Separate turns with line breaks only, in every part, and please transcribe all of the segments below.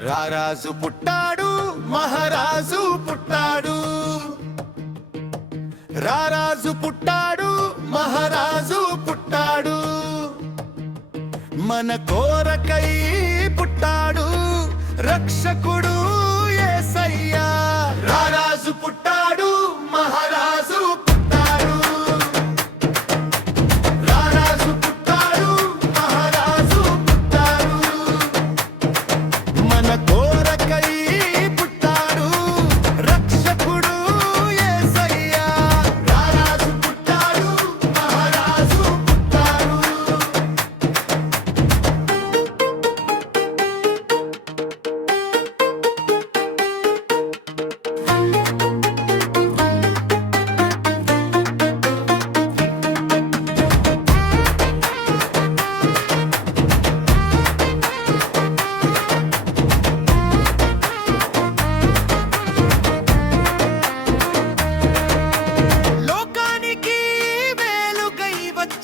రారాజు పుట్టాడు మహారాజు పుట్టాడు. రారాజు పుట్టాడు మహారాజు పుట్టాడు. మన కోరకై పుట్టాడు రక్షకుడు.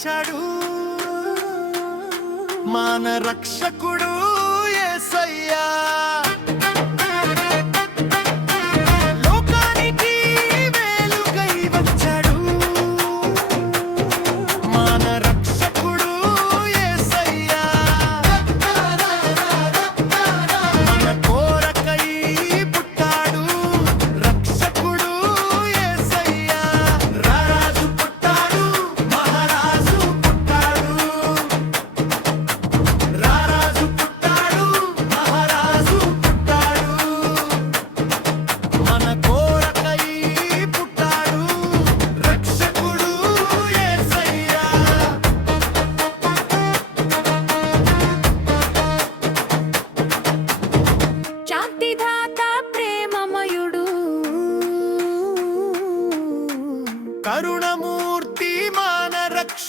వచ్చాడు మన రక్షకుడు ఏసయ్యా.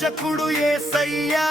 రక్షకుడు ఏ సయ్యా